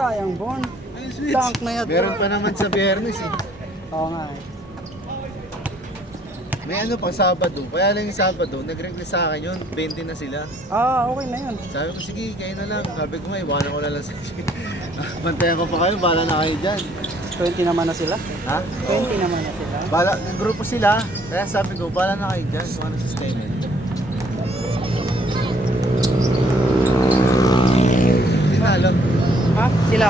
sayang, Bon. Ayun, switch. Dunk na yan. Meron pa naman sa Biyernes eh. Oo nga eh. May ano pa, Sabado. Kaya lang yung Sabado, nag-request sa akin yun, 20 na sila. Okay na yun. Sabi ko, sige, kayo na lang. Sabi ko nga, iwanan ko na lang sa bantayan ko pa kayo, bala na kayo dyan. 20 naman na sila. Ha? 20 naman na sila. Bala, grupo sila. Kaya sabi ko, bala na kayo dyan kung ano sistema. Tinalo. Ha? Sila.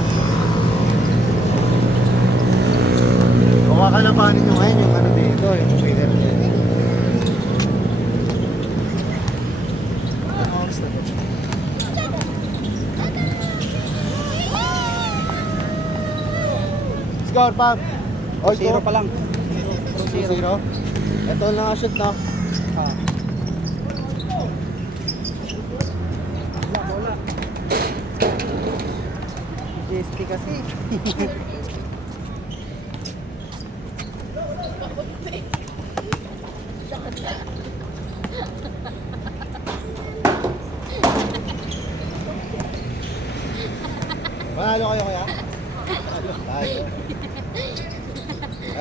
Kung kakalapanin nyo ngayon yung ano dito, yung winner niya. Ano oras na ba? Score, Pam! Oh, 0 pa lang. 0. Ito lang ang shoot na. Ah. Bola. GST kasi. Panalo kayo kaya? Tayo.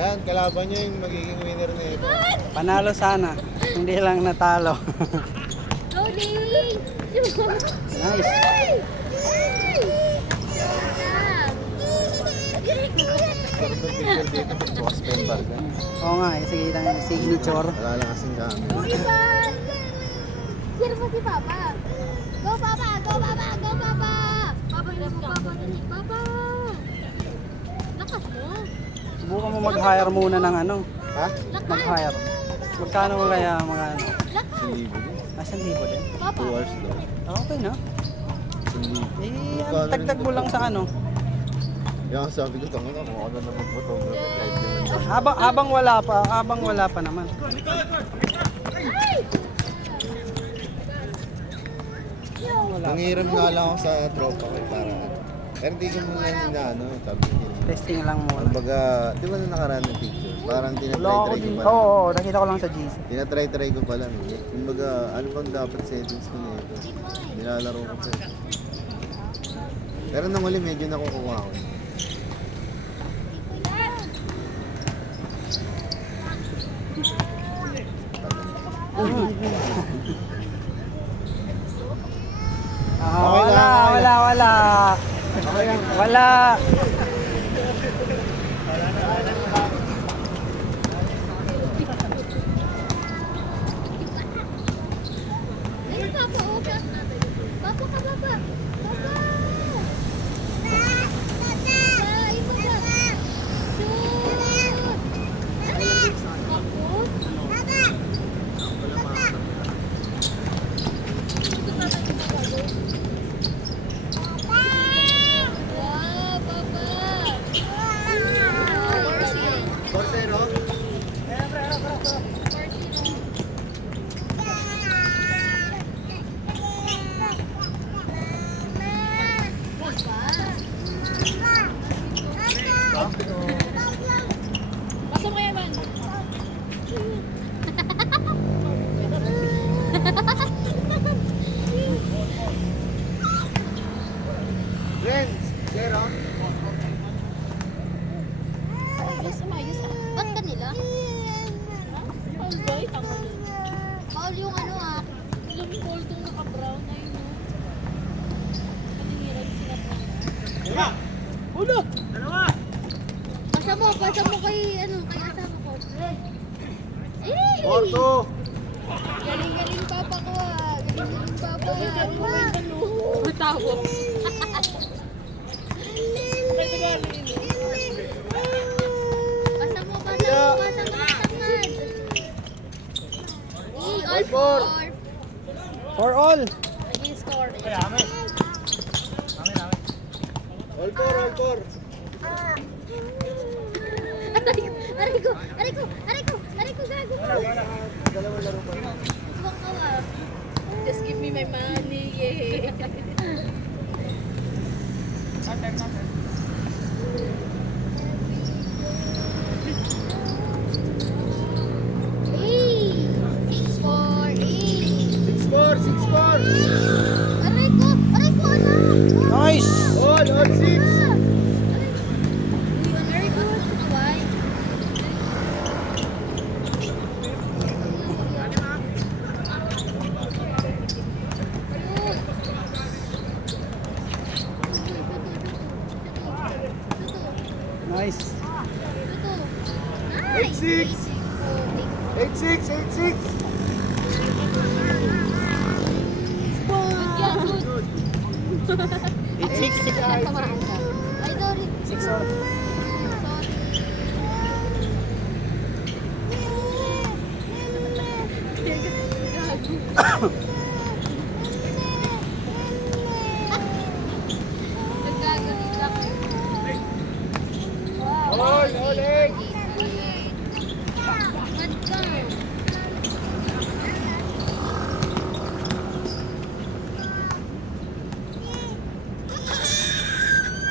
Ayan, kalaban nyo yung magiging winner na ito. Panalo sana. Hindi lang natalo. Loading! Nice. Sarap ng picture dito, bukas pa yung baga. Oo nga eh. Sige lang yung signature. Wala lang kasing gamit. Iban! Sino mo si Papa? Go Papa! Go Papa! Go Papa! Papa, Papa! Lakas mo! Subukan mo mag-hire muna ng ano. Ha? Mag-hire. Magkano kaya mga ano? Lakas! Libo din. Asan libo din? 2 Papa! hours daw. Okay na. Libo. Eh, tagtag mo lang sa ano. Yung sabi ko, tanga na kung ano na mag-photography kahit naman. Habang wala pa naman. Nangiram nga lang ako sa tropa ko para pero hindi ko muna na ano, sabi ko. Testing lang muna. Kumbaga, di ba na nakaraan ng picture? Parang Wala ako tinatry-try ko din. pa. Oo, nakita ko lang sa GC. Tinatry-try ko pa lang. Kumbaga, ano bang dapat settings ko na ito? Nilalaro ko pa. Pero nang uli, medyo nakukuha ko. Wala. Okay lang. Wala. Ay, Papa! Oh, Papa ka, Papa! Papa! Ay, Papa! Shoot! Ako? Wow, Papa! Corsero? Pasok mo yan, man. Friends, zero. Ayos, umayos ah. Ba't kanila? Paul boy, tama nun. Paul yung ano ah. Ilang Paul tong naka-brown na yun. Paningiran sila po. Pasa mo kay ano, kay asama ko. Eh! Porto. Galing-galing papa ko ah. Galing-galing papa. Matawa. Pasa mo, tangan. All four. For all. Again score. All four. Aray ko, gago. Dalawa laro pa. Huwag ka ah. Just give me my money, yeah. Hey! 6-4. 6-4. Aray ko, anak! Nice. All 6. Six. Tatamaan ka. Ay, sorry. 6 or. Hoy, ulit!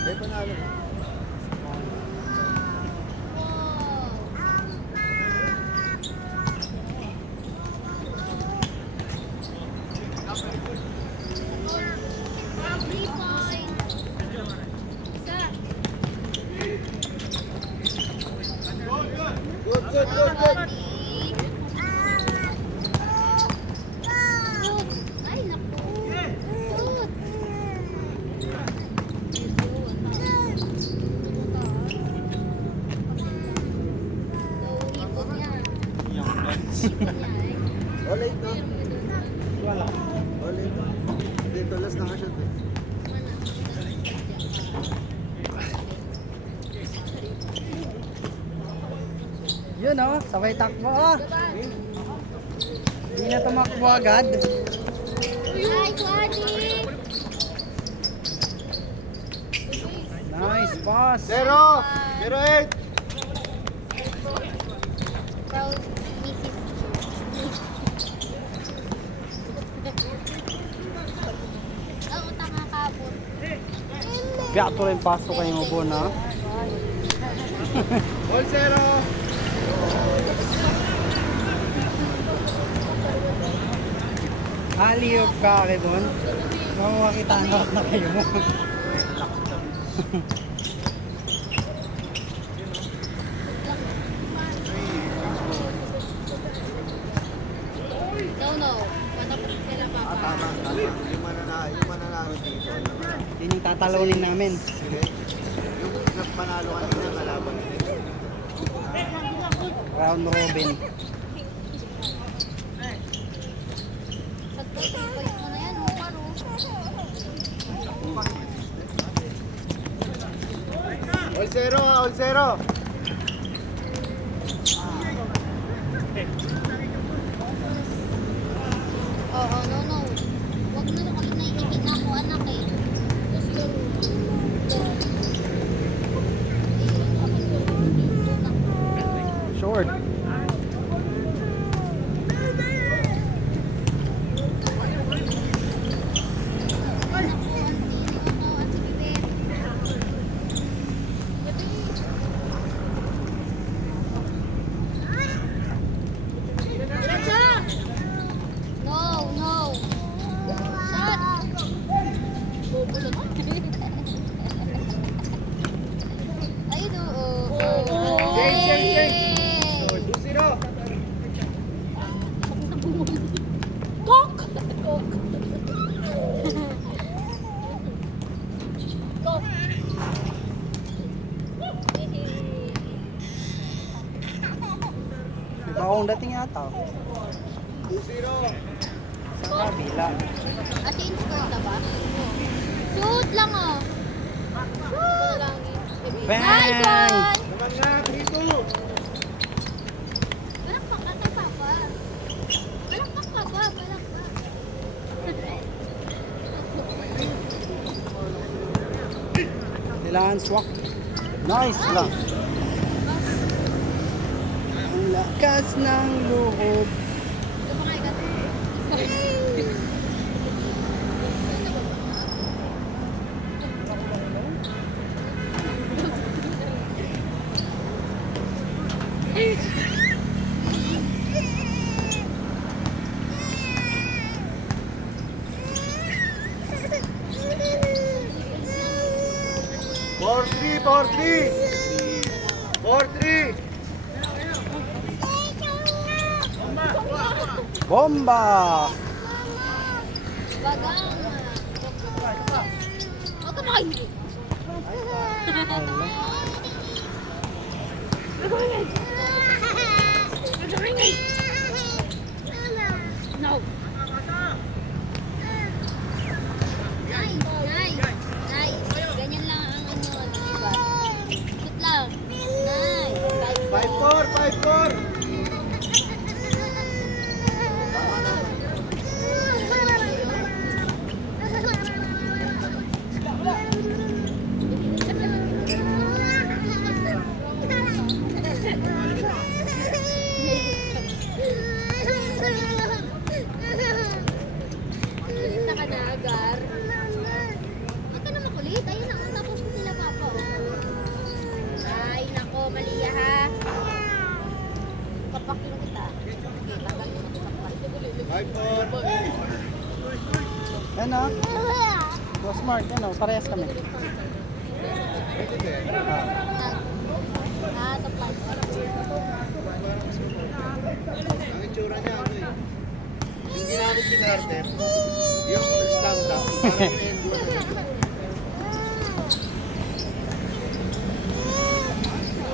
Eh, panalo. Good, good, good, good. Ay, naku. Good. Nauhipon yan. Ulit, no? Wala. Ulit, no? Dito, last na ka siya. Yun oh, sabay takbo ah. Hindi na tumakbo agad. Hi, Claudie! Nice pass. 0! 0-8! Proud Mrs. Ang utang nga kapon. Piato rin paso kayo mo po na. All 0! Aliyop ka kay Bon. Makakita na kayo mo. No, no. Patapos sila, Papa. Tama, tama. Yung mananalo dito. Yun yung tatalunin namin. Yung nagpanalo kanina kalaban nila. Round robin. Pag-point mo na yan, Paro. All 0 ha, all 0! Oo, no, no. Huwag mo na kami naiingit na ako, anak eh. Short. No, no. Shot! Bobo naman. Ay, no. Change, change, change. Yay! 2-0! Cock! Cock. Cock. Iba akong dating yata. 2-0! Sa kabila. Change ko na ba? Shoot lang oh. Shoot! Bang! Nice one! Naman na, 3-2! Balakpak ka kay Papa. Balakpak ka ba? Balakpak. Kailangan swak. Nice lang. Ang lakas ng loob. Kumakay ka. Four, 3! 4-3! Bomba! Bagang. Huwag ka makinig. No. Nice, nice. Ano? Go smart, ano? Parehas kami. Pwede din. Ito pa. Ang itsura niya, ano eh. Yung ginamit ni Carter, yung slam dunk, parang yung end one.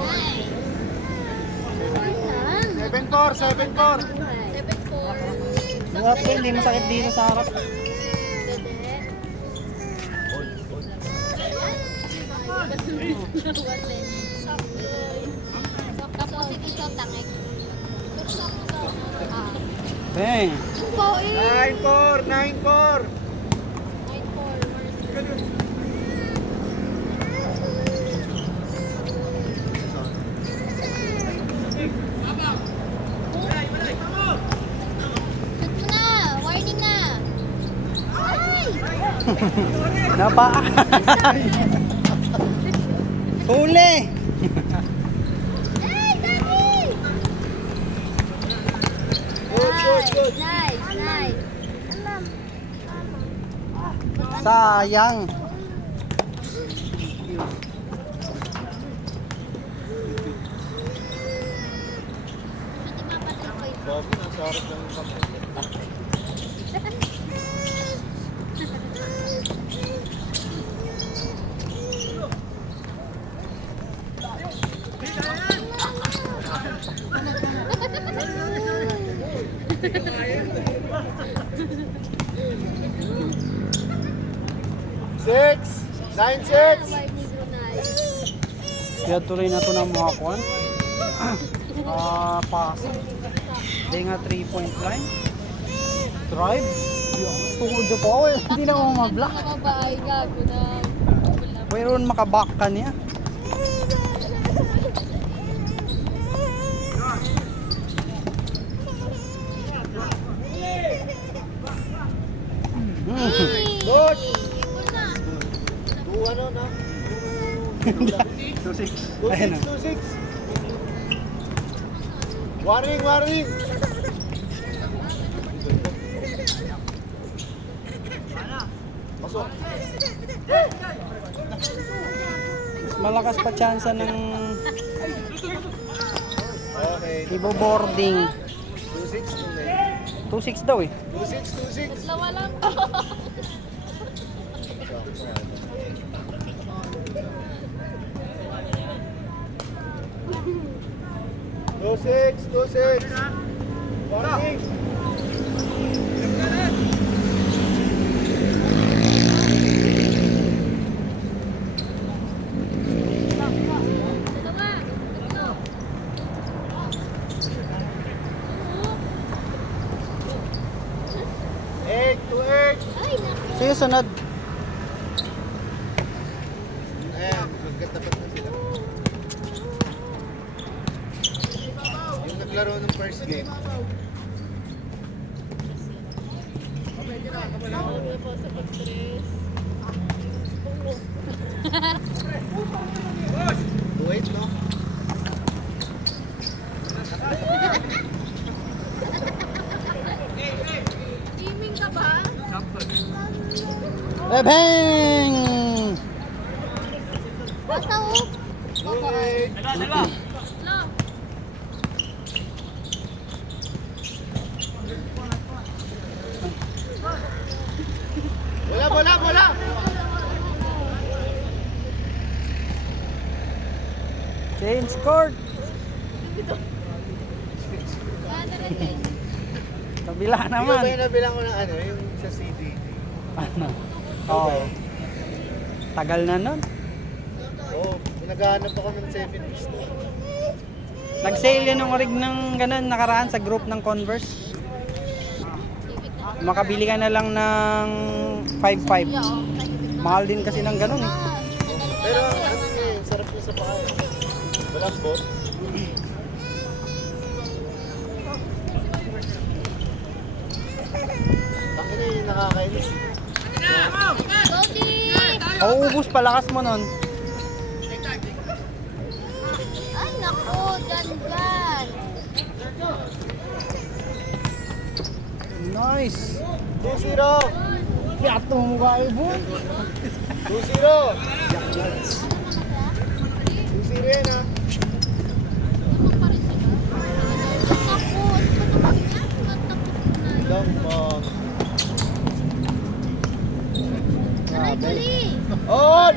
Nice. 7-4, 7-4. 7-4. Yung apple, hindi masakit dito sa harap. Tapos ito siya tangik. Bang! Po eh. 9-4, 9-4. 9-4. Shoot mo na! Warning na! Ay! Napa! Huli! Ay, Daddy! Good. Nice, nice. Sayang! Bobby, nasa harap lang yung kapatid. Six, 9-6. Kaya tuloy na ito ng mga kwan. Pass. Hindi nga 3-point line. Drive. Tungod na po ako eh. Hindi na ako mablock. Mabay, gago na. Mayroon makaback ka niya. Good. Ipon na. 2 ano na? 2-6. Ayun na. 2-6. Waring. Pasok. Mas malakas pa tsansa ng Okay. ibo-boarding. 2-6, 2-6 daw eh. 2-6. Dalawa lang. 2-6. Warning. Dalawa. Tatlo. 8-8. Ay, naku. Sige, sunod. Ayan, magkatapat na sila. Yung naglaro ng first game. Wait, no? Gaming ka ba? Bang! Basta oh. Wait. Lo. Bola. Change court. Gana rin din. Kabila Hindi ko ba naman. yung nabilang ko ng ano, yung sa CD? Ano? Oo. Tagal na nun. Oo, naghahanap ako ng 7 piece. Nag-sale yan ng rig ng ganun nakaraan sa group ng Converse. Makabili ka na lang ng 5.5. Mahal din kasi ng ganun eh. Pero ano eh, sarap na sa paa. Walang bot. Tangin na yung nakakainis. Goldie! Mauubos palakas mo nun. Ay, naku, gan. Nice. 2-0. Piat mo mukha ibon. 2-0. 2-0 yan ha. Dambang. On!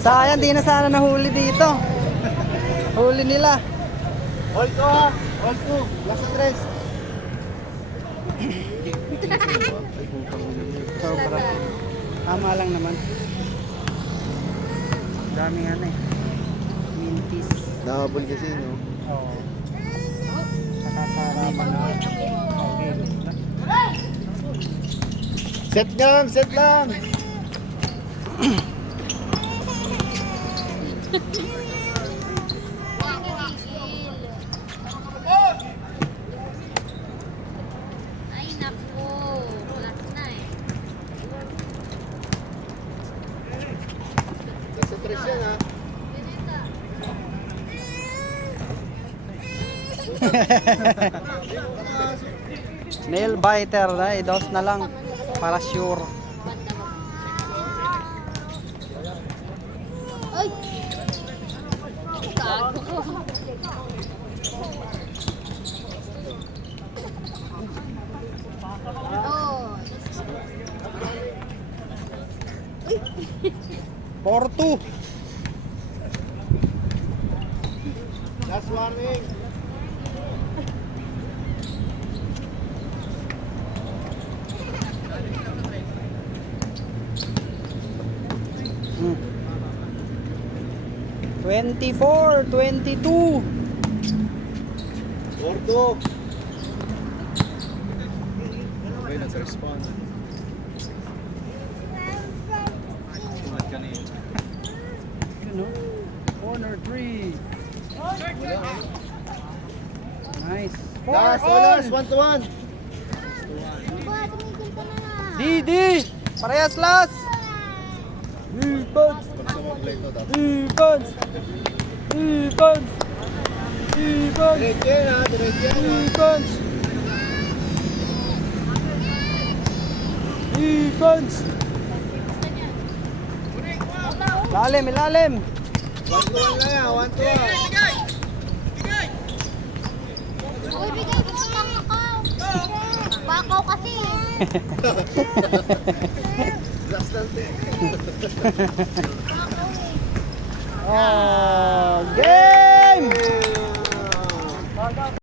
Sayang, di na sana nahuli dito. Huli nila. Hold ko ha. Hold ko. Last address. Sobra. Tama lang naman. Daming ano eh. Mintis. Nakabol kasi no. Oo. Nakasarapan na. Okay. Set lang, set lang. Ay, naku. Last na eh. Last address yan ha. Nail biter na. I-dose na lang. Para sure. Ay! Gago ko. Oh. 4-2. Last warning. Hmm. 24-22. Gordo. Okay, nag-respond. Tulad kanina. You know, corner 3. Nice. Last, all. last, 1-1. Ba, tumigil ka na nga. Didi! Parehas last! Defense! Pag sumablay to, dapat. Defense! Defense! Defense! Direct yan ha, direct yan ha. Defense! Defense! Lalim, ilalim! 1-1 lang yan, 1-1. Uy, bigay ko ng makaw. Bakaw kasi. Last lang din. Bakaw eh. Oh!